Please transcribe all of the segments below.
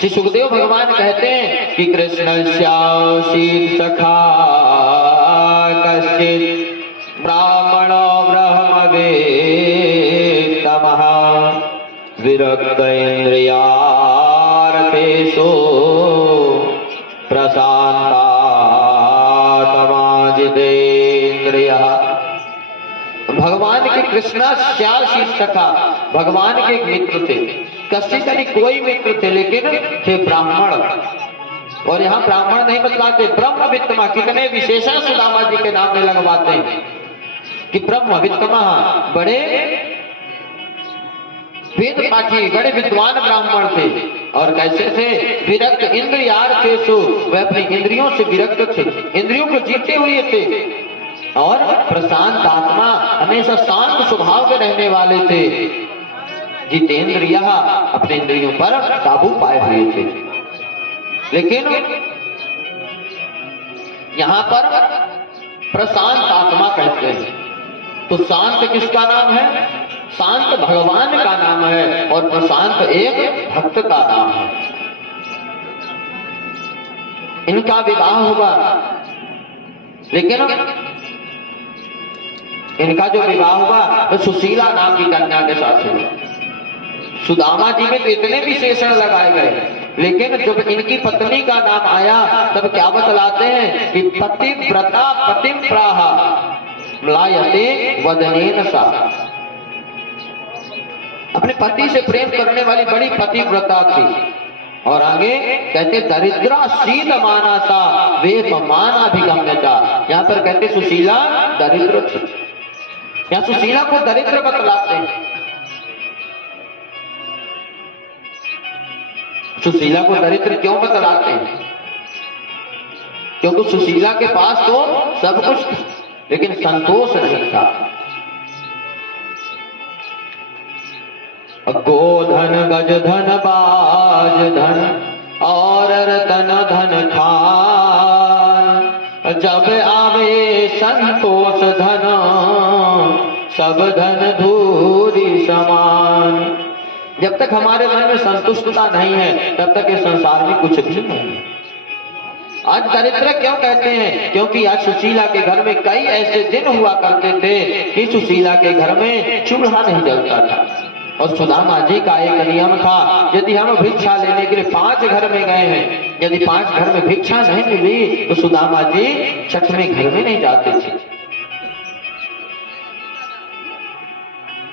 श्री सुखदेव भगवान कहते हैं कि कृष्णस्यासीत् सखा कश्चित् ब्राह्मणो ब्रह्मवेत्तमः विरक्त इंद्रियार्थेषु प्रशांतात्माजितेन्द्रियः। भगवान के कृष्णस्यासीत् सखा, भगवान के एक मित्र थे। कश्चित यानी कोई मित्र थे, लेकिन थे ब्राह्मण। और यहाँ ब्राह्मण नहीं बतलाते, ब्रह्मवित्तमा। कितने विशेषण सुदामा जी के नाम में लगवाते हैं कि ब्रह्मवित्तमा, बड़े वेद पाठी, बड़े विद्वान ब्राह्मण थे। और कैसे थे? विरक्त इंद्रियार्थेषु, वे अपनी इंद्रियों से विरक्त थे, इंद्रियों को जीते हुए थे। और प्रशांत आत्मा, हमेशा शांत स्वभाव के रहने वाले थे। जितेंद्रियः, अपने इंद्रियों पर काबू पाए हुए थे। लेकिन यहां पर प्रशांत आत्मा कहते हैं, तो शांत किसका नाम है? शांत भगवान का नाम है, और प्रशांत एक भक्त का नाम है। इनका विवाह हुआ, लेकिन इनका जो विवाह हुआ वो सुशीला नाम की कन्या के साथ हुआ। सुदामा जी में तो इतने विशेषण लगाए गए, लेकिन जब इनकी पत्नी का नाम आया तब क्या बतलाते हैं कि पतिव्रता पतिम प्राह म्लायते वदनेन सा। अपने पति से प्रेम करने वाली बड़ी पतिव्रता थी। और आगे कहते दरिद्रा शील मानसा वेद मानाभिगम्यता। यहाँ पर कहते सुशीला दरिद्र थी। यहाँ सुशीला को दरिद्र बतलाते हैं। सुशीला को दरिद्र क्यों बतलाते हैं? क्योंकि सुशीला के पास तो सब कुछ था, लेकिन संतोष नहीं था। गोधन गज धन बाज धन और रतन धन खान, जब आवे संतोष धन सब धन धूरी समान। जब तक हमारे मन में संतुष्टता नहीं है तब तक इस संसार में कुछ भी नहीं है। आज दरिद्र क्यों कहते हैं? क्योंकि आज सुशीला के घर में कई ऐसे दिन हुआ करते थे कि सुशीला के घर में चूल्हा नहीं जलता था। और सुदामा जी का एक नियम था, यदि हम भिक्षा लेने के लिए 5 घर में गए हैं, यदि 5 घर में भिक्षा नहीं मिली तो सुदामा जी 6वें घर में नहीं जाते थे।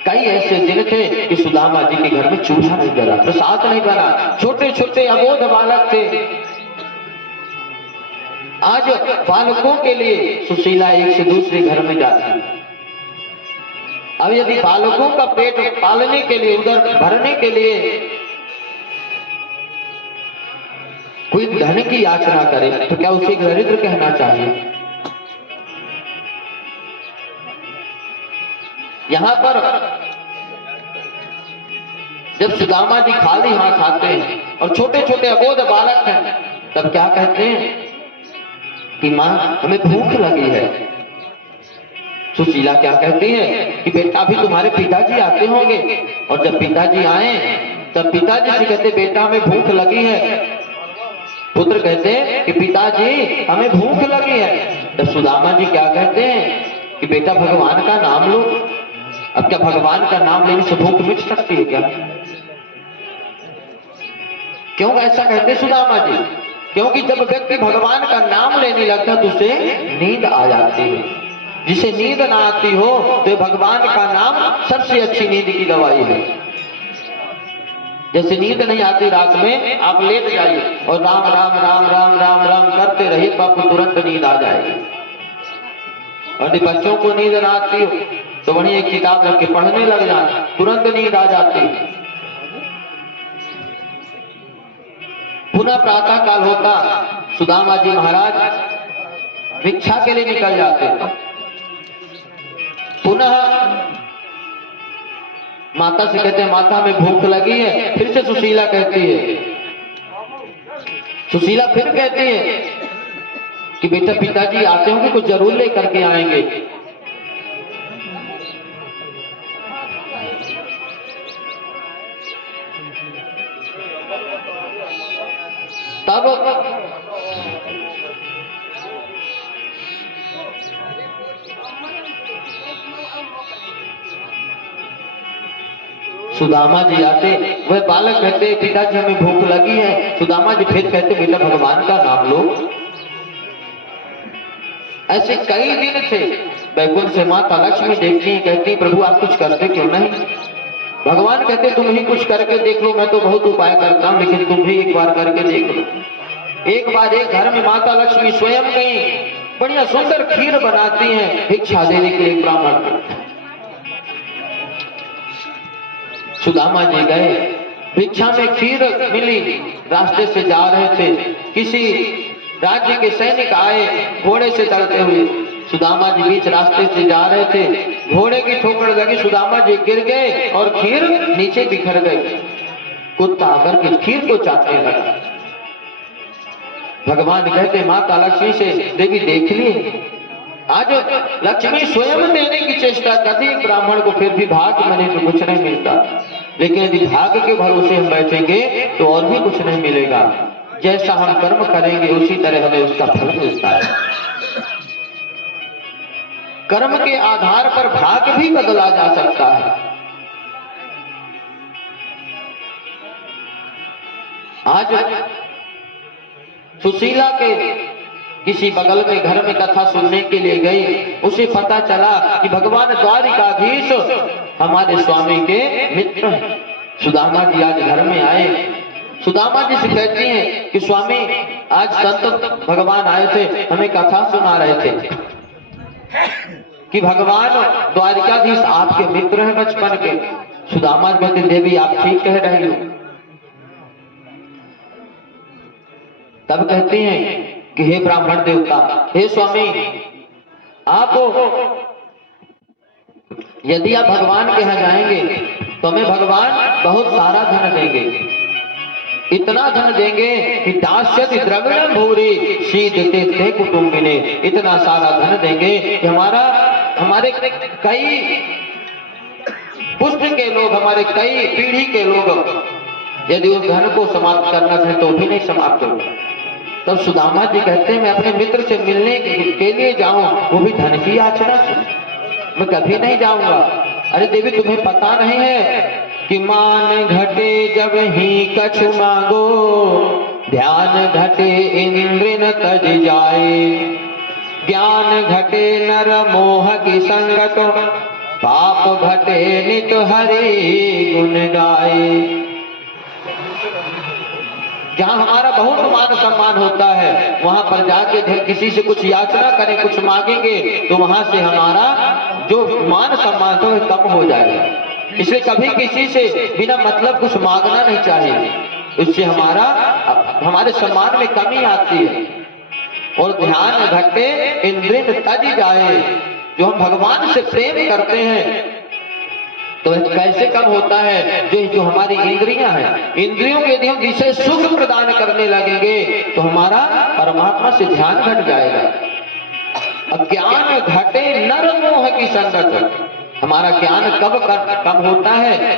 कई ऐसे दिन थे कि सुदामा जी के घर में चूल्हा नहीं जला, प्रसाद नहीं बना, छोटे छोटे अबोध बालक थे। आज बालकों के लिए सुशीला एक से दूसरे घर में जाती। अब यदि बालकों का पेट पालने के लिए, उधर भरने के लिए कोई धन की याचना करे तो क्या उसे दरिद्र कहना चाहिए? यहां पर जब सुदामा जी खाली हाथ आते हैं और छोटे छोटे अबोध बालक हैं, तब क्या कहते हैं कि मां हमें भूख लगी है। सुशीला क्या कहती है कि बेटा अभी तुम्हारे पिताजी आते होंगे। और जब पिताजी आए तब पिताजी से कहते बेटा हमें भूख लगी है। पुत्र कहते कि पिताजी हमें भूख लगी है। तब सुदामा जी क्या कहते हैं कि बेटा भगवान का नाम लो। अब क्या भगवान का नाम लेने से भूख मिट सकती है क्या? क्यों ऐसा कहते सुदामा जी? क्योंकि जब व्यक्ति भगवान का नाम लेने लगता है तो उसे नींद आ जाती है। जिसे नींद ना आती हो तो भगवान का नाम सबसे अच्छी नींद की दवाई है। जैसे नींद नहीं आती रात में, आप लेट जाइए और राम राम राम राम राम राम करते रहिए तो आपको तुरंत नींद आ जाएगी। और यदि बच्चों को नींद ना आती हो तो वहीं एक किताब रख के पढ़ने लग जाए, तुरंत नींद आ जाती है। पुनः प्रातः काल होता, सुदामा जी महाराज भिक्षा के लिए निकल जाते। पुनः माता से कहते हैं माता में भूख लगी है। फिर से सुशीला कहती है, सुशीला फिर कहती है कि बेटा पिताजी आते होंगे, कुछ जरूर लेकर के आएंगे। तब सुदामा जी आते, वह बालक कहते पिताजी हमें भूख लगी है। सुदामा जी फिर कहते बेटा भगवान का नाम लो। ऐसे कई दिन थे। बैकुंठ से माता लक्ष्मी देखती हैं, कहती हैं प्रभु आप कुछ करते क्यों नहीं। भगवान कहते तुम ही कुछ करके देख लो, मैं तो बहुत उपाय करता हूं लेकिन तुम भी एक बार करके देख लो। एक बार एक घर में माता लक्ष्मी स्वयं गई, बढ़िया सुंदर खीर बनाती हैं भिक्षा देने के लिए ब्राह्मण को। सुदामा जी गए, भिक्षा में खीर मिली, रास्ते से जा रहे थे, किसी राज्य के सैनिक आए घोड़े से चलते हुए। सुदामा जी बीच रास्ते से जा रहे थे, घोड़े की ठोकर लगी, सुदामा जी गिर गए और खीर नीचे बिखर गई। कुत्ता आकर के खीर को चाटने लगा। भगवान कहते माता लक्ष्मी से देवी देख लिए, आज लक्ष्मी स्वयं देने की चेष्टा करती ब्राह्मण को, फिर भी भाग्य में नहीं तो कुछ नहीं मिलता, लेकिन यदि भाग्य के भरोसे हम बैठेंगे तो और भी कुछ नहीं मिलेगा। जैसा हम कर्म करेंगे उसी तरह हमें उसका फल मिलता है। कर्म के आधार पर भाग्य भी बदला जा सकता है। आज सुशीला के किसी बगल में घर में कथा सुनने के लिए गई, उसे पता चला कि भगवान द्वारिकाधीश हमारे स्वामी के मित्र हैं। सुदामा जी आज घर में आए, सुदामा जी से कहती हैं कि स्वामी आज संत भगवान आए थे, हमें कथा सुना रहे थे कि भगवान द्वारिकाधीश आपके मित्र हैं बचपन के। सुदामा जी कहते देवी आप ठीक कह रही हो। तब कहते हैं कि हे ब्राह्मण देवता, हे स्वामी, आप यदि आप भगवान के यहाँ जाएंगे तो हमें भगवान बहुत सारा धन देंगे, इतना धन देंगे कि दास्यति द्रविणं भूरि सीदते ते कुटुंबिने। इतना सारा धन देंगे कि हमारे कई पुष्ट के लोग, हमारे कई पीढ़ी के लोग यदि उस धन को समाप्त करना चाहे तो भी नहीं समाप्त होगा। तब सुदामा जी कहते हैं मैं अपने मित्र से मिलने के लिए जाऊं, वो भी धन की याचना से, मैं कभी नहीं जाऊंगा। अरे देवी तुम्हें पता नहीं है कि मान घटे जब ही कछु मांगो, ध्यान घटे इंद्र न तज जाए, ज्ञान घटे नर मोह की संगत, पाप घटे नित हरि गुण गाए। जहाँ हमारा बहुत मान सम्मान होता है वहां पर जाके किसी से कुछ याचना करें, कुछ मांगेंगे तो वहां से हमारा जो मान सम्मान तो कम हो जाएगा। इसलिए कभी किसी से बिना मतलब कुछ मांगना नहीं चाहिए, इससे हमारे सम्मान में कमी आती है। और ध्यान घटे इंद्रिय तज जाए, जो हम भगवान से प्रेम करते हैं तो कैसे कम होता है, जो हमारी इंद्रियां हैं, इंद्रियों के यदि हम विषय सुख प्रदान करने लगेंगे तो हमारा परमात्मा से ध्यान घट जाएगा। ज्ञान घटे नर मोह की संगत, हमारा ज्ञान कब कम होता है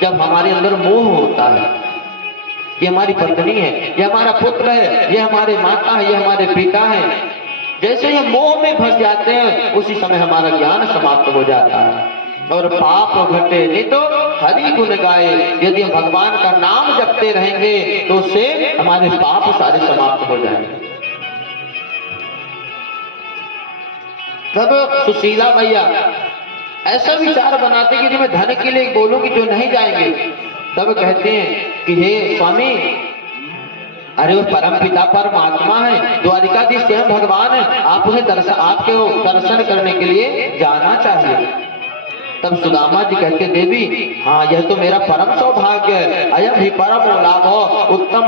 जब हमारे अंदर मोह होता है। ये हमारी पत्नी है, ये हमारा पुत्र है, ये हमारे माता है, ये हमारे पिता है। जैसे ये मोह में फंस जाते हैं उसी समय हमारा ज्ञान समाप्त हो जाता है। और पाप घटे नहीं तो हरि गुण गाए, यदि हम भगवान का नाम जपते रहेंगे तो उससे हमारे पाप सारे समाप्त हो जाएंगे। तब सुशीला मैया ऐसा विचार बनाते कि मैं धन के लिए बोलूंगी जो नहीं जाएंगे। तब कहते हैं कि हे स्वामी, अरे वो परम पिता परमात्मा है, द्वारिकाधीश स्वयं भगवान है, आप उन्हें आपके दर्शन करने के लिए जाना चाहिए। तब सुदामा जी कहते देवी हाँ यह तो मेरा परम सौभाग्य है, अयम ही परम लाभ उत्तम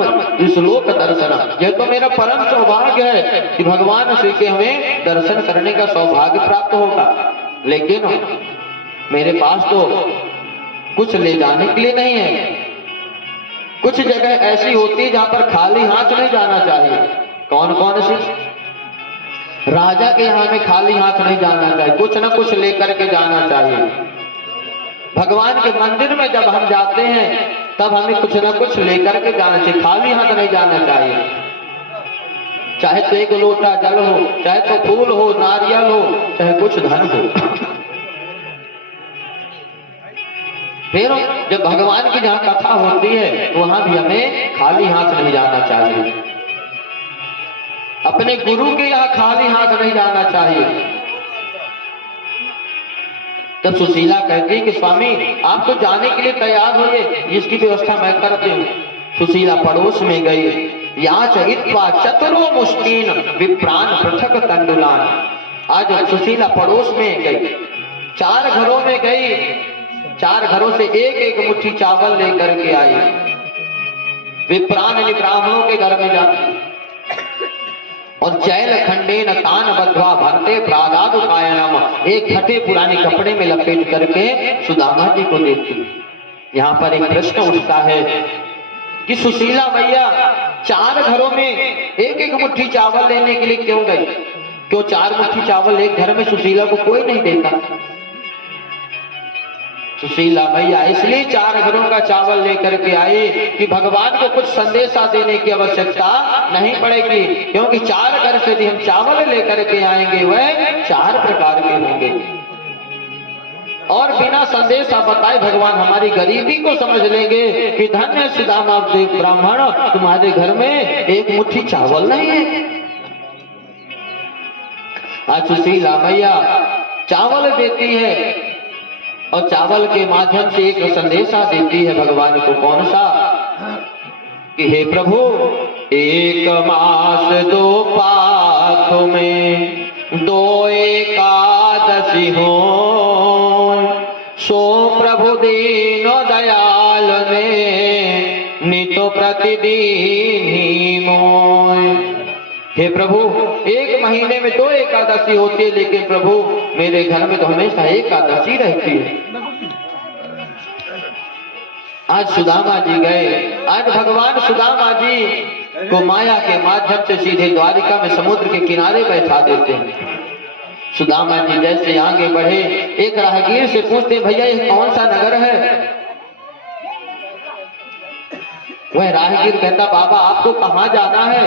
श्लोक दर्शन, यह तो मेरा परम सौभाग्य है कि भगवान श्री के हमें दर्शन करने का सौभाग्य प्राप्त होगा। लेकिन मेरे पास तो कुछ ले जाने के लिए नहीं है। कुछ जगह ऐसी होती है जहां पर खाली हाथ नहीं जाना चाहिए। कौन कौन सी? राजा के यहाँ में खाली हाथ नहीं जाना चाहिए, कुछ न कुछ लेकर के जाना चाहिए। भगवान के मंदिर में जब हम जाते हैं तब हमें कुछ ना कुछ लेकर के जाना चाहिए, खाली हाथ नहीं जाना चाहिए। चाहे तो एक लोटा जल हो, चाहे तो फूल हो, नारियल हो, चाहे कुछ धन हो। फिर जब भगवान की जहाँ कथा होती है वहां भी हमें खाली हाथ नहीं जाना चाहिए, अपने गुरु के यहाँ खाली हाथ नहीं जाना चाहिए। तब सुशीला कहती है कि स्वामी आप तो जाने के लिए तैयार होइए, इसकी व्यवस्था मैं करती हूँ। सुशीला पड़ोस में गई, याच इत्वा चतुरो मुष्टीन विप्रान पृथक तंडुलान। आज सुशीला पड़ोस में गई, 4 घरों में गई, 4 घरों से एक एक मुट्ठी चावल लेकर के आई। विप्रान ब्राह्मणों के घर में जाती और चैल खंडे न तान बद्वा भरते प्रादादु कायनम, एक फटे पुराने कपड़े में लपेट करके सुदामा जी को देती। यहाँ पर एक प्रश्न उठता है कि सुशीला मैया 4 घरों में एक एक मुट्ठी चावल लेने के लिए क्यों गई? क्यों 4 मुट्ठी चावल एक घर में सुशीला को कोई नहीं देता? सुशीला मैया इसलिए 4 घरों का चावल लेकर के आई कि भगवान को कुछ संदेशा देने की आवश्यकता नहीं पड़ेगी, क्योंकि 4 घर से भी हम चावल लेकर के आएंगे वह 4 प्रकार के होंगे और बिना संदेशा बताए भगवान हमारी गरीबी को समझ लेंगे कि धन्य सुदामा देव ब्राह्मण, तुम्हारे घर में एक मुट्ठी चावल नहीं है। आज सुशीला मैया चावल देती है और चावल के माध्यम से एक संदेशा देती है भगवान को। कौन सा? कि हे प्रभु 1 मास 2 पाख में 2 एकादशी हो, सो प्रभु दीन दयाल ने नित प्रतिदिन ही मोय। हे प्रभु 1 महीने में 2 एकादशी होती है, लेकिन प्रभु मेरे घर में तो हमेशा एकादशी रहती है। आज सुदामा जी गए, आज भगवान सुदामा जी को माया के माध्यम से सीधे द्वारिका में समुद्र के किनारे बैठा देते हैं। सुदामा जी जैसे आगे बढ़े, एक राहगीर से पूछते भैया ये कौन सा नगर है? वह राहगीर कहता बाबा आपको कहाँ जाना है?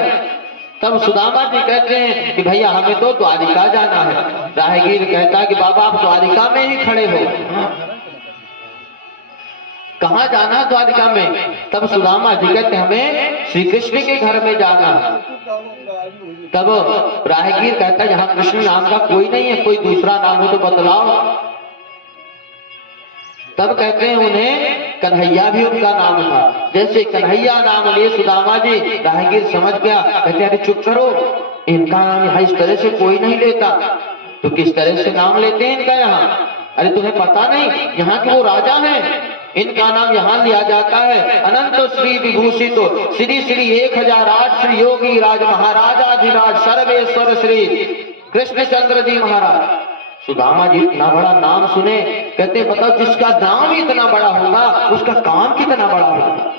तब सुदामा जी कहते हैं कि भैया हमें तो द्वारिका जाना है। राहगीर कहता कि बाबा आप द्वारिका में ही खड़े हो, कहाँ जाना द्वारिका में? तब सुदामा जी कहते हमें श्री कृष्ण के घर में जाना। तब राहगीर कहता यहाँ कृष्ण नाम का कोई नहीं है, कोई दूसरा नाम हो तो बतलाओ। तब कहते हैं उन्हें कन्हैया भी उनका नाम था। जैसे कन्हैया नाम लिए सुदामा जी, राहगीर समझ गया, कहते अरे चुप करो, इनका नाम यहाँ इस तरह से कोई नहीं लेता, तो किस तरह से नाम लेते हैं इनका यहाँ? अरे तुम्हें पता नहीं यहाँ के वो राजा हैं, इनका नाम यहाँ लिया जाता है अनंत श्री विभूषित श्री श्री 1008 श्री योगी राज महाराजाधिराज सर्वेश्वर श्री कृष्णचंद्र जी महाराज। सुदामा जी इतना बड़ा नाम सुने, कहते बताओ जिसका नाम इतना बड़ा होगा उसका काम कितना बड़ा होगा।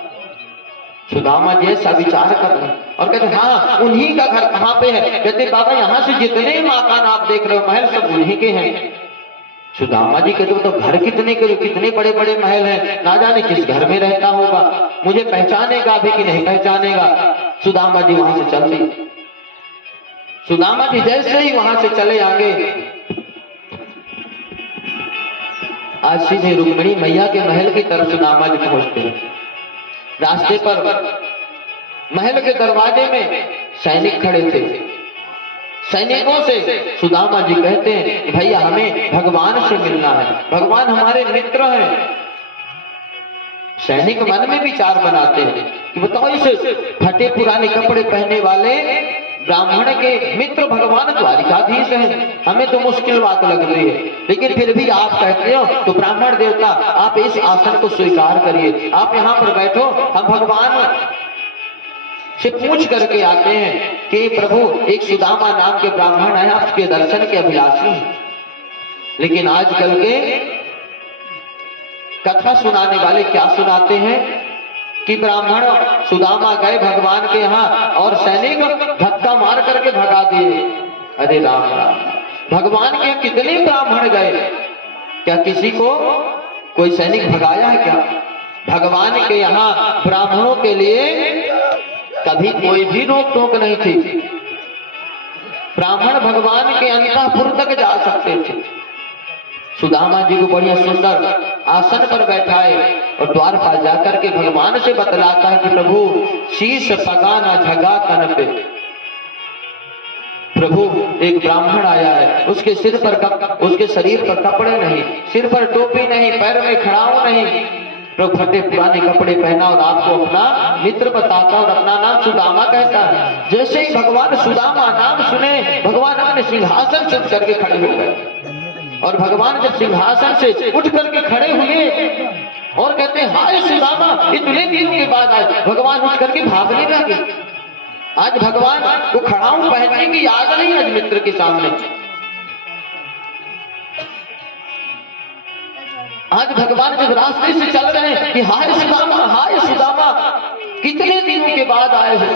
सुदामा जी ऐसा विचार कर रहे और कहते हाँ उन्हीं का घर कहाँ पे है? कहते बाबा यहाँ से जितने मकान आप देख रहे हो महल सब उन्हीं के हैं। सुदामा जी कहते तो घर कितने बड़े बड़े महल हैं, ना जाने किस घर में रहता होगा, मुझे पहचानेगा भी कि नहीं पहचानेगा। सुदामा जी वहां से चल दी। सुदामा जी जैसे ही वहां से चले आगे, आज सीधे रुक्मिणी मैया के महल की तरफ सुदामा जी पहुंचते हैं। रास्ते पर महल के दरवाजे में सैनिक खड़े थे। सैनिकों से सुदामा जी कहते हैं कि भैया हमें भगवान से मिलना है, भगवान हमारे मित्र हैं। सैनिक मन में विचार बनाते हैं कि बताओ इस फटे पुराने कपड़े पहने वाले ब्राह्मण के मित्र भगवान द्वारिकाधीश हैं, हमें तो मुश्किल बात लग रही है, लेकिन फिर भी आप कहते हो तो ब्राह्मण देवता आप इस आसन को स्वीकार करिए, आप यहाँ पर बैठो, हम भगवान से पूछ करके आते हैं कि प्रभु एक सुदामा नाम के ब्राह्मण है, आपके दर्शन के अभिलाषी हैं। लेकिन आजकल के कथा सुनाने वाले क्या सुनाते हैं कि ब्राह्मण सुदामा गए भगवान के यहाँ और सैनिक धक्का मार करके भगा दिए। अरे राम राम, भगवान के यहाँ कितने ब्राह्मण गए, क्या किसी को कोई सैनिक भगाया है क्या? भगवान के यहाँ ब्राह्मणों के लिए कभी कोई भी रोक टोक नहीं थी। ब्राह्मण भगवान के अंतःपुर तक जा सकते थे। सुदामा जी को बढ़िया सुंदर आसन पर बैठाए और द्वारपाल जाकर के भगवान से बतलाता है कि प्रभु शीश पगाना झगा कन पे। प्रभु एक ब्राह्मण आया है, उसके सिर पर उसके शरीर पर कपड़े नहीं, सिर पर टोपी नहीं, पैर में खड़ाऊ नहीं, प्रभु फटे पुराने कपड़े पहना और आपको अपना मित्र बताता और अपना नाम सुदामा कहता है। जैसे ही भगवान सुदामा नाम सुने भगवान अपने सिंहासन से उठ करके खड़े हो गए। और भगवान जब सिंहासन से उठ करके खड़े हुए और कहते हैं हाय सुदामा, इतने दिनों के बाद आए। भगवान उठ करके भागने लगे। आज भगवान को खड़ाऊ पहनने की याद नहीं आज मित्र के सामने। आज भगवान जब रास्ते से चल रहे हैं कि हाय सुदामा कितने दिनों के बाद आए हो।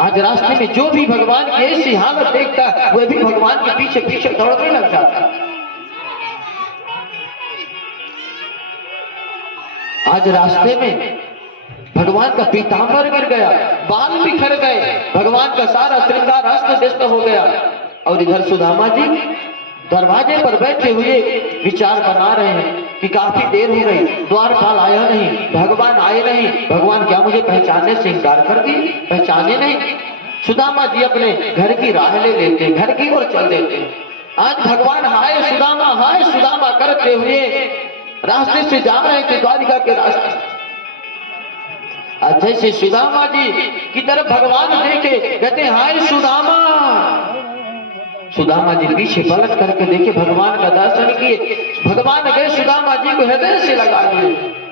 आज रास्ते में जो भी भगवान की ऐसी हालत देखता है वह भी भगवान के पीछे पीछे दौड़ने लग जाता है। आज रास्ते में भगवान का पीतांबर गिर गया, बाल बिखर गए, भगवान का सारा श्रृंगार अस्त व्यस्त हो गया। और इधर सुदामा जी दरवाजे पर बैठे हुए विचार बना रहे हैं कि काफी देर हो गई, द्वारपाल आया नहीं, भगवान आए नहीं, भगवान क्या मुझे पहचानने से इंकार कर दी, पहचाने नहीं। सुदामा जी अपने घर की राह ले लेते, घर की ओर चल देते। आज भगवान हाय सुदामा करते हुए रास्ते से जा रहे थे, द्वारिका के रास्ते। जैसे सुदामा जी की तरफ भगवान देखे, कहते हाय सुदामा। सुदामा जी पीछे पलट करके देखे, भगवान का दर्शन किए। भगवान गए सुदामा जी को हृदय से लगा लिए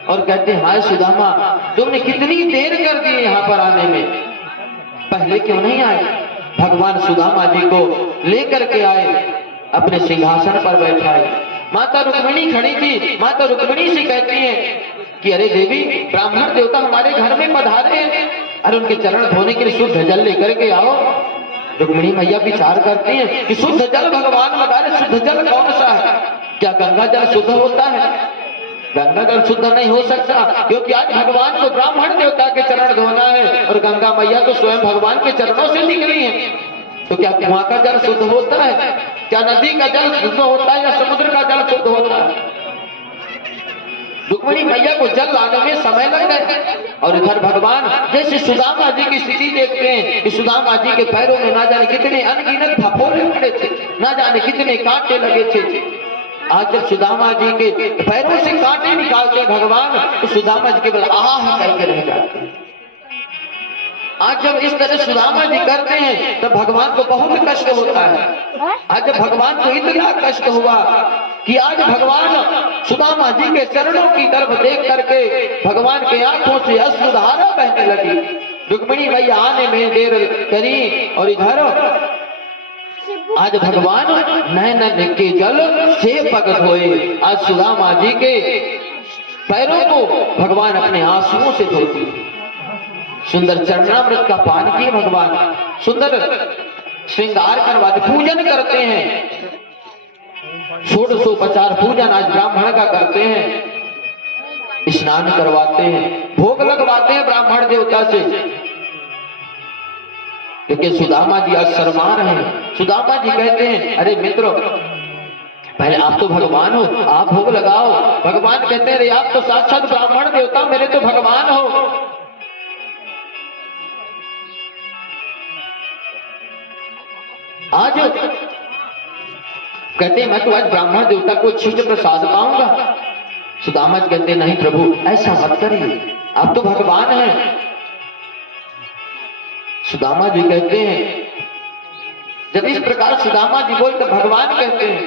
और कहते हाय सुदामा, तुमने कितनी देर कर दी यहाँ पर आने में, पहले क्यों नहीं आए। भगवान सुदामा जी को लेकर के आए, अपने सिंहासन पर बैठाए। माता रुक्मिणी खड़ी थी। माता रुक्मिणी से कहती है कि अरे देवी, ब्राह्मण देवता हमारे घर में पधारे हैं, अरे उनके चरण धोने के लिए शुद्ध जल लेकर के आओ। रुक्मिणी मैया विचार करती हैं कि शुद्ध जल भगवान लगा रहे, शुद्ध जल कौन सा है, क्या गंगा जल शुद्ध होता है। गंगा जल शुद्ध नहीं हो सकता, क्योंकि आज भगवान को ब्राह्मण देवता के चरण धोना है और गंगा मैया तो स्वयं भगवान के चरणों से निकली है। तो क्या कुआं का जल शुद्ध होता है, क्या नदी का जल शुद्ध होता है, या समुद्र का जल शुद्ध होता है। रुक्मिणी मैया को जल लाने में समय लग गए। और इधर भगवान जैसे सुदामा जी की स्थिति देखते हैं कि सुदामा जी के पैरों में ना जाने कितने अनगिनत फफोले पड़े थे, ना जाने कितने कांटे लगे थे। आज जब सुदामा जी के पैरों से कांटे निकालते भगवान, तो सुदामा जी केवल आह करके रह जाते हैं। आज जब इस तरह सुदामा जी करते हैं तब भगवान को बहुत कष्ट होता है। आज जब भगवान को इतना कष्ट हुआ कि आज भगवान सुदामा जी के चरणों की तरफ देख करके भगवान के आंखों से अश्रुधारा बहने लगी। रुक्मिणी मैया आने में देर करी और इधर आज भगवान नैन के जल से पग धोए। आज सुदामा जी के पैरों को भगवान अपने आंसुओं से धोते, सुंदर चरणामृत का पान किए भगवान, सुंदर श्रृंगार करवाते, पूजन करते हैं। 1650 पूजन आज ब्राह्मण का करते हैं, स्नान करवाते हैं, भोग लगवाते हैं ब्राह्मण देवता से। लेकिन सुदामा जी आज शर्मा रहे हैं। सुदामा जी कहते हैं अरे मित्रों, पहले आप तो भगवान हो, आप भोग लगाओ। भगवान कहते हैं अरे आप तो साक्षात ब्राह्मण देवता, मेरे तो भगवान हो। आज कहते हैं मैं तो आज ब्राह्मण देवता को क्षीर प्रसाद पाऊंगा। सुदामा जी कहते नहीं प्रभु, ऐसा मत करिए, आप तो भगवान हैं। सुदामा जी कहते हैं, जब इस प्रकार सुदामा जी बोलते भगवान कहते हैं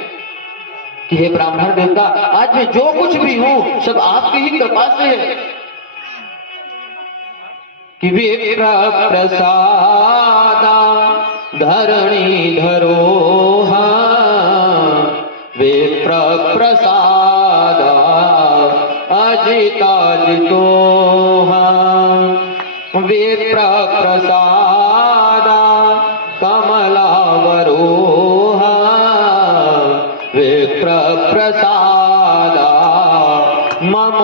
कि हे ब्राह्मण देवता, आज मैं जो कुछ भी हूं सब आपकी ही कृपा से है। कि विप्र प्रसादा धरणी धरोहा, विप्र प्रसादा अजिताजितोहा, विप्र प्रसादा कमलावरोहा, विप्र प्रसादा मम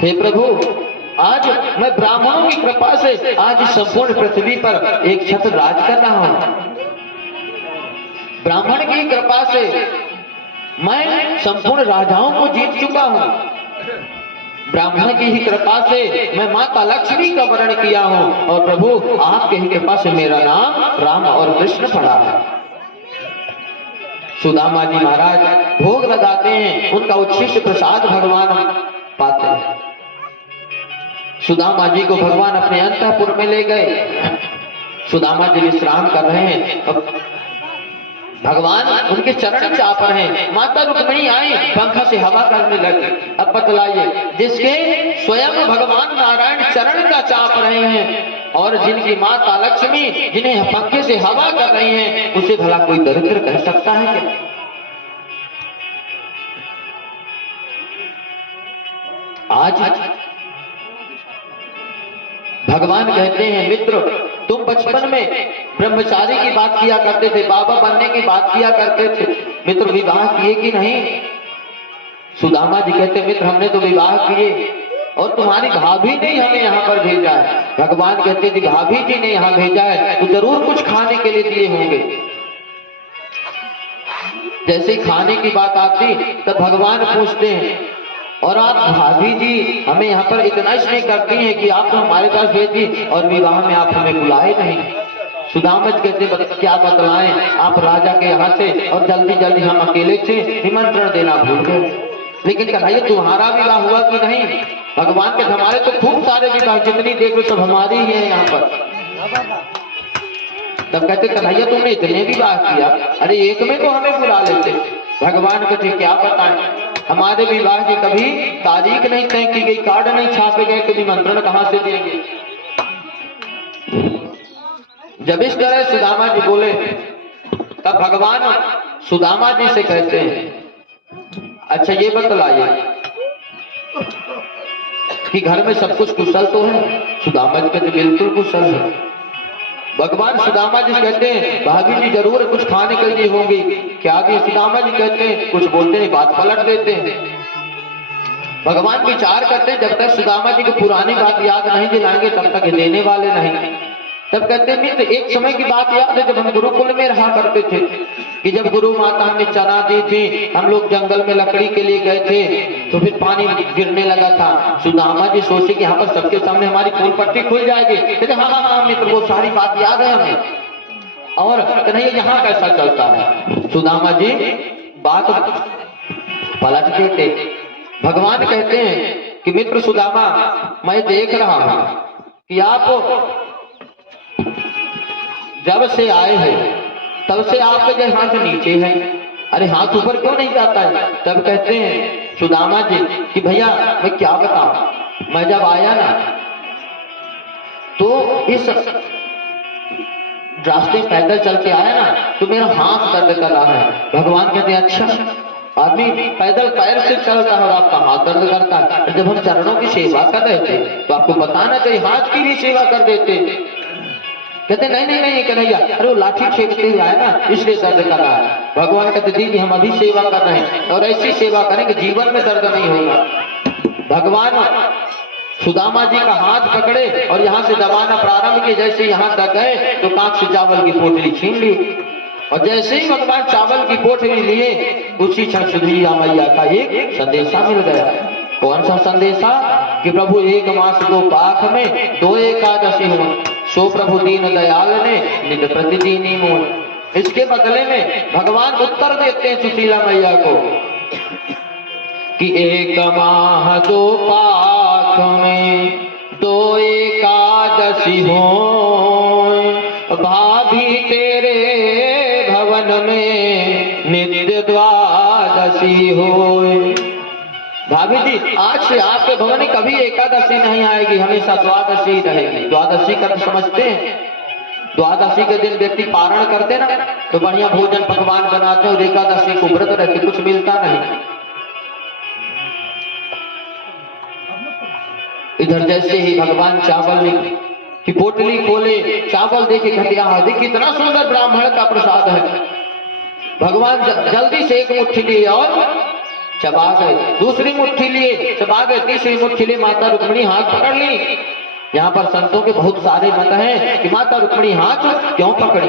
हे प्रभु, आज मैं ब्राह्मणों की कृपा से आज संपूर्ण पृथ्वी पर एक छत्र राज कर रहा हूं। ब्राह्मण की कृपा से मैं संपूर्ण राजाओं को जीत चुका हूं। ब्राह्मण की ही कृपा से मैं माता लक्ष्मी का वर्ण किया हूं और प्रभु आपके ही कृपा से मेरा नाम राम और कृष्ण पड़ा है। सुदामा जी महाराज भोग लगाते हैं, उनका उच्छिष्ट प्रसाद भगवान पाते हैं। सुदामा जी को भगवान अपने अंतःपुर में ले गए। सुदामा जी विश्राम कर रहे हैं, अब भगवान उनके चरण चाप रहे हैं। माता रुक्मिणी आई, पंखा से हवा करने लगी। अब बतलाइए, जिसके स्वयं भगवान नारायण चरण का चाप रहे हैं और जिनकी माता लक्ष्मी जिन्हें पंखे से हवा कर रही हैं, उसे भला कोई दरिद्र कह सकता है क्या? आज भगवान कहते हैं, मित्र तुम बचपन में ब्रह्मचारी की बात किया करते थे, बाबा बनने की बात किया करते थे, मित्र विवाह किए कि नहीं? सुदामा जी कहते, मित्र हमने तो विवाह किए और तुम्हारी भाभी ने हमें यहाँ पर भेजा है। भगवान कहते थे, भाभी जी ने यहाँ भेजा है तो जरूर कुछ खाने के लिए दिए होंगे। जैसे ही खाने की बात आती तब भगवान पूछते हैं, और आप भाभी जी हमें यहाँ पर इतना स्नेह करती हैं कि आप तो हमारे पास भेजी और विवाह में आप हमें बुलाए नहीं। सुदामा जी कहते, क्या बतलाएं, आप राजा के यहाँ थे और जल्दी जल्दी हम अकेले थे, निमंत्रण देना भूल गए। लेकिन कन्हैया तुम्हारा विवाह हुआ कि नहीं? भगवान के हमारे तो खूब सारे विवाह, जितनी देख लो सब हमारी ही है यहाँ पर। तब कहते, कन्हैया तुमने इतने विवाह किया, अरे एक में तो हमें बुला लेते। भगवान कहते, क्या बताएं, हमारे विवाह की कभी तारीख नहीं तय की गई, कार्ड नहीं छापे गए, तो निमंत्रण कहां से देंगे? जब इस तरह सुदामा जी बोले तब भगवान सुदामा जी से कहते हैं, अच्छा ये बतलाइए कि घर में सब कुछ कुशल तो है? सुदामा जी कहते, बिल्कुल कुशल है। भगवान सुदामा जी कहते हैं, भाभी जी जरूर कुछ खाने के लिए होंगी, क्या भी? सुदामा जी कहते हैं, कुछ बोलते नहीं, बात पलट देते हैं। भगवान विचार करते हैं, जब तक सुदामा जी को पुरानी बात याद नहीं दिलाएंगे तब तक देने वाले नहीं। तब कहते हैं, मित्र एक समय की बात याद है जब हम गुरुकुल में रहा करते थे कि जब गुरु माता हमें चना दी थी, हम लोग जंगल में लकड़ी के लिए गए थे तो फिर पानी गिरने लगा था। सुदामा जी सोचे कि यहाँ पर सबके सामने हमारी फूल पट्टी खुल जाएगी। कहते हाँ हाँ हाँ मित्र, वो सारी बात याद है हमें। और कन्हैया यहाँ कैसा चलता है? सुदामा जी बात पलट देते। भगवान कहते हैं कि मित्र सुदामा, मैं देख रहा हूं कि आप जब से आए हैं तब से आपके जो हाथ नीचे है, अरे हाथ ऊपर क्यों नहीं जाता है? तब कहते हैं सुदामा जी कि भैया मैं क्या बताऊं, मैं जब आया ना तो इस रास्ते पैदल चल के आया ना तो मेरा हाथ दर्द कर रहा है। भगवान कहते हैं, अच्छा आदमी पैदल पैर से चलता है और आपका हाथ दर्द करता है? जब हम चरणों की सेवा कर रहे थे तो आपको बताना चाहिए, हाथ की भी सेवा कर देते। कहते नहीं नहीं नहीं कन्हैया, अरे वो लाठी फेंकते हुए आया ना इसलिए दर्द कर रहा है। भगवान कहते, दीदी हम अभी सेवा कर रहे हैं और ऐसी सेवा करें कि जीवन में दर्द नहीं होगा। भगवान सुदामा जी का हाथ पकड़े और यहाँ से दबाना प्रारंभ किए। जैसे यहाँ तक गए तो कांच से चावल की पोटली छीन ली और जैसे ही भगवान चावल की पोटली लिए उसी क्षण सुधीरा मैया का एक संदेशा मिल गया। कौन सा संदेशा? कि प्रभु एक मास 2 पाख में 2 एकादशी हो, सो प्रभु दीन दयाल ने नित प्रतिदिनी मोल। इसके बदले में भगवान उत्तर देते हैं सुशीला मैया को कि 1 माह 2 पाख में 2 एकादशी हो, भाभी तेरे भवन में नित्य द्वादशी हो। भाभी जी आज से आपके भवन में कभी एकादशी नहीं आएगी, हमेशा द्वादशी रहेगी। द्वादशी का समझते हैं? द्वादशी के दिन व्यक्ति पारण करते ना तो बढ़िया भोजन पकवान बनाते और एकादशी को व्रत रहते, कुछ मिलता नहीं। इधर जैसे ही भगवान चावल की पोटली खोले, चावल देखे घटिया, देखिए कितना सुंदर ब्राह्मण का प्रसाद है। भगवान जल्दी से एक मुट्ठी लिए और चबा गए, दूसरी मुट्ठी लिए चबा गए, तीसरी मुट्ठी लिए माता रुक्मिणी हाथ पकड़ ली। यहाँ पर संतों के बहुत सारे मत हैं कि माता रुक्मिणी हाथ क्यों पकड़ी।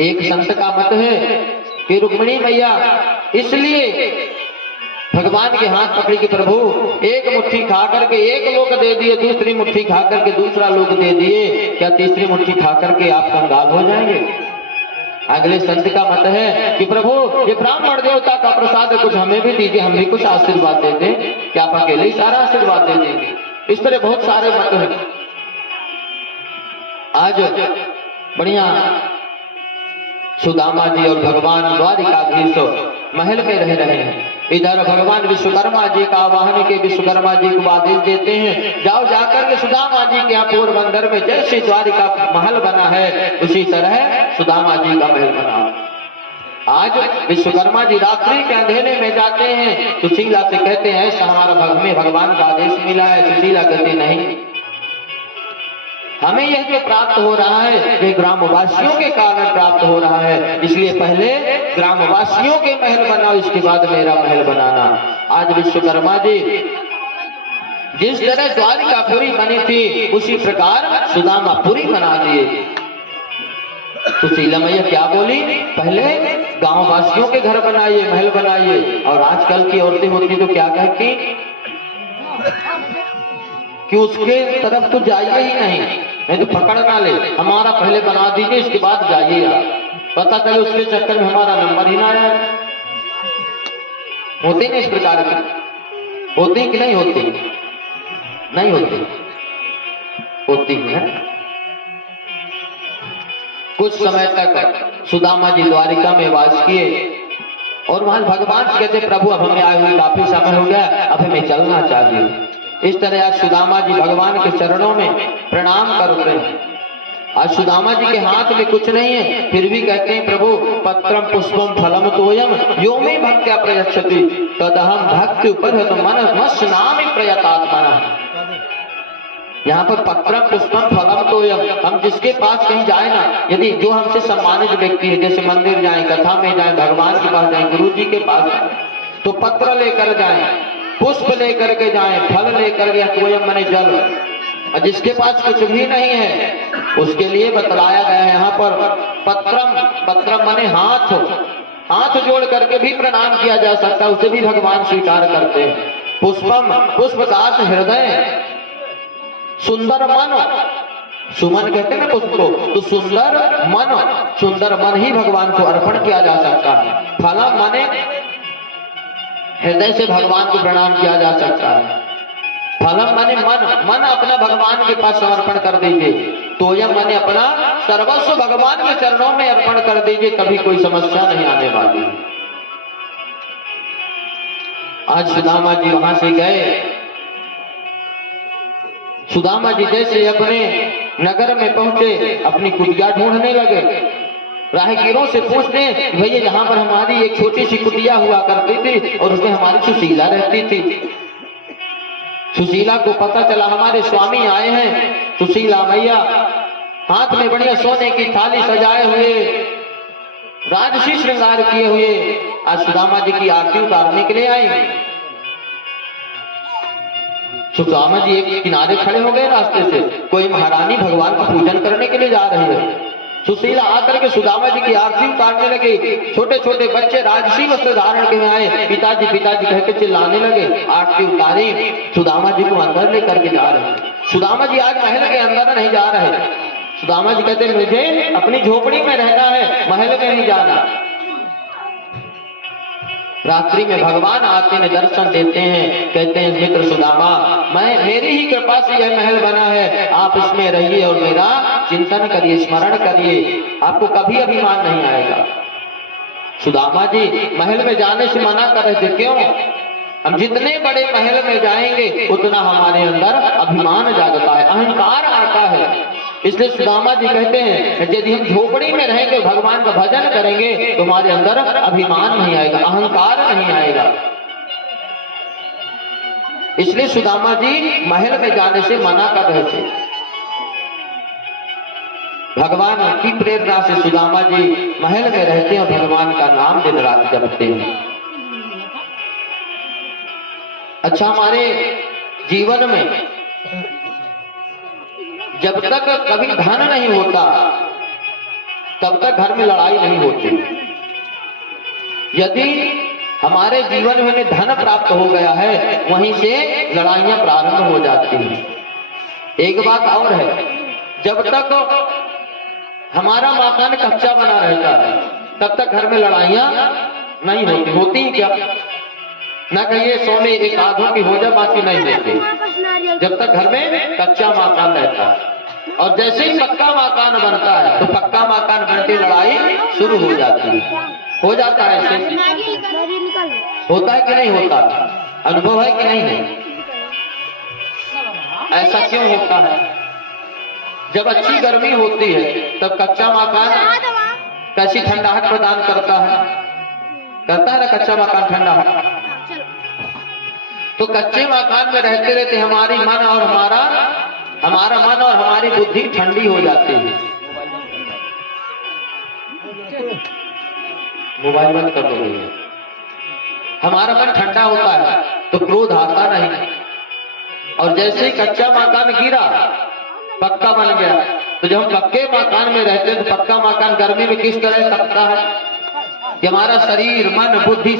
एक संत का मत है कि रुक्मिणी मैया इसलिए भगवान के हाथ पकड़ी कि प्रभु एक मुट्ठी खा करके एक लोक दे दिए, दूसरी मुट्ठी खा करके दूसरा लोक दे दिए, क्या तीसरी मुट्ठी खा करके आप कंगाल हो जाएंगे। अगले संत का मत है कि प्रभु ये ब्राह्मण देवता का प्रसाद कुछ हमें भी दीजिए, हम भी कुछ आशीर्वाद दे दें, क्या आप अकेले ही सारा आशीर्वाद दे देंगे। इस तरह बहुत सारे मत हैं। आज बढ़िया सुदामा जी और भगवान द्वारिकाधीश महल में रह रहे हैं। इधर भगवान विश्वकर्मा जी का आवाहन के विश्वकर्मा जी को आदेश देते हैं, जाओ जाकर के सुदामा जी के यहाँ पोरबंदर में जैसे द्वारिका महल बना है उसी तरह सुदामा जी का महल बना। आज विश्वकर्मा जी रात्रि के अंधेरे में जाते हैं, सुशीला से कहते हैं ऐसा हमारा भगवान का आदेश मिला है। सुशीला कहती नहीं, हमें यह जो प्राप्त हो रहा है ये ग्रामवासियों के कारण प्राप्त हो रहा है, इसलिए पहले ग्रामवासियों के महल बनाओ, इसके बाद मेरा महल बनाना। आज विश्वकर्मा जी जिस तरह द्वारिकापुरी बनी थी उसी प्रकार सुदामापुरी बना दिए। सुशीला मैया क्या बोली, पहले गांववासियों के घर बनाइए, महल बनाइए। और आजकल की औरतें होती तो क्या कहती कि उसके तरफ तो जाइए ही नहीं तो पकड़ ना ले, हमारा पहले बना दीजिए इसके बाद जाइए। पता चले उसके चक्कर में हमारा नंबर ही ना आया। होते नहीं इस प्रकार के, होती कि नहीं होती, नहीं होती, होती है। कुछ समय तक सुदामा जी द्वारिका में वास किए और वहां भगवान से कहते प्रभु अब हमें आए हुए काफी समय हो गया, अब हमें चलना चाहिए। इस तरह आज सुदामा जी भगवान के चरणों में प्रणाम करते हैं। आज सुदामा जी के हाथ में कुछ नहीं है, फिर भी कहते हैं प्रभु पत्रम पुष्पम फलम तोयम यो में भक्त्या प्रयच्छति तदहम भक्ति उपरत मन मस्नामि प्रयतात्मनः। यहाँ पर पत्रम पुष्पम फलम तोयम, हम जिसके पास कहीं जाए ना, यदि जो हमसे सम्मानित व्यक्ति है, जैसे मंदिर जाए, कथा में जाए, भगवान के पास जाए, गुरु जी के पास जाए, तो पत्र लेकर जाए, पुष्प लेकर के जाएं, फल लेकर के, तोयम माने जल। और जिसके पास कुछ भी नहीं है उसके लिए बतलाया गया है यहाँ पर पत्रम, पत्रम माने हाथ, हाथ जोड़ करके भी प्रणाम किया जा सकता है, उसे भी भगवान स्वीकार करते हैं। पुष्पम, पुष्प का अर्थ हृदय, सुंदर मन, सुमन कहते हैं ना पुष्प को, तो सुंदर मन ही भगवान को अर्पण किया जा सकता है। फलम माने हृदय से भगवान को प्रणाम किया जा सकता है। फलम माने मन अपना भगवान के पास समर्पण कर दीजिए। तोयम माने अपना सर्वस्व भगवान के चरणों में अर्पण कर दीजिए, कभी कोई समस्या नहीं आने वाली। आज सुदामा जी वहां से गए। सुदामा जी जैसे अपने नगर में पहुंचे अपनी कुटिया ढूंढने लगे। राहगीरों से पूछते हैं भैया यहाँ पर हमारी एक छोटी सी कुटिया हुआ करती थी और उसमें हमारी सुशीला रहती थी। सुशीला को पता चला हमारे स्वामी आए हैं। सुशीला मैया हाथ में बढ़िया सोने की थाली सजाए हुए, राजसी श्रृंगार किए हुए आज सुदामा जी की आरती उतारने के लिए आई। सुदामा जी एक किनारे खड़े हो गए रास्ते से, कोई महारानी भगवान का पूजन करने के लिए जा रही है। सुशीला आकर के सुदामा जी की आरती उतारने लगे। छोटे छोटे बच्चे राजसी वस्त्र धारण के आए, पिताजी पिताजी कह के चिल्लाने लगे। आरती उतारी, सुदामा जी को अंदर लेकर के जा रहे। सुदामा जी आज महल के अंदर नहीं जा रहे। सुदामा जी कहते मुझे अपनी झोपड़ी में रहना है, महल में नहीं जाना। रात्रि में भगवान आते हैं, दर्शन देते हैं, कहते हैं मित्र सुदामा मेरी ही कृपा से यह महल बना है, आप इसमें रहिए और मेरा चिंतन करिए, स्मरण करिए, आपको कभी अभिमान नहीं आएगा। सुदामा जी महल में जाने से मना कर रहे थे, क्यों? हम जितने बड़े महल में जाएंगे उतना हमारे अंदर अभिमान जागता है, अहंकार आता है। इसलिए सुदामा जी कहते हैं यदि हम झोपड़ी में रहेंगे, भगवान का भजन करेंगे तो हमारे अंदर अभिमान नहीं आएगा, अहंकार नहीं आएगा। इसलिए सुदामा जी महल में जाने से मना कर रहे थे। भगवान की प्रेरणा से सुदामा जी महल में रहते हैं और भगवान का नाम दिन रात जपते हैं। अच्छा, हमारे जीवन में जब तक कभी धन नहीं होता तब तक घर में लड़ाई नहीं होती। यदि हमारे जीवन में धन प्राप्त हो गया है, वहीं से लड़ाइयां प्रारंभ हो जाती हैं। एक बात और है, जब तक हमारा मकान कच्चा बना रहता है तब तक घर में लड़ाइयां नहीं होती। होती ही क्या, ना कहिए सोने एक आधों की हो जाए, बाकी नहीं देते जब तक घर में कच्चा मकान रहता है। और जैसे ही पक्का मकान बनता है तो पक्का मकान बनते लड़ाई शुरू हो जाती है। हो जाता है ऐसे, होता है कि नहीं होता, अनुभव है कि नहीं है? ऐसा क्यों होता है? जब अच्छी गर्मी होती है तब कच्चा मकान कैसी ठंडाहट प्रदान करता है? करता है ना कच्चा मकान ठंडाहट। तो कच्चे मकान में रहते रहते हमारा मन और हमारी बुद्धि ठंडी हो जाती है। मोबाइल बंद कर दो भैया। हमारा मन ठंडा होता है तो क्रोध आता नहीं। और जैसे ही कच्चा मकान गिरा, पक्का बन गया, तो जब हम पक्के मकान में रहते हैं तो पक्का मकान गर्मी में किस तरह तपता है कि हमारा शरीर मन बुद्धि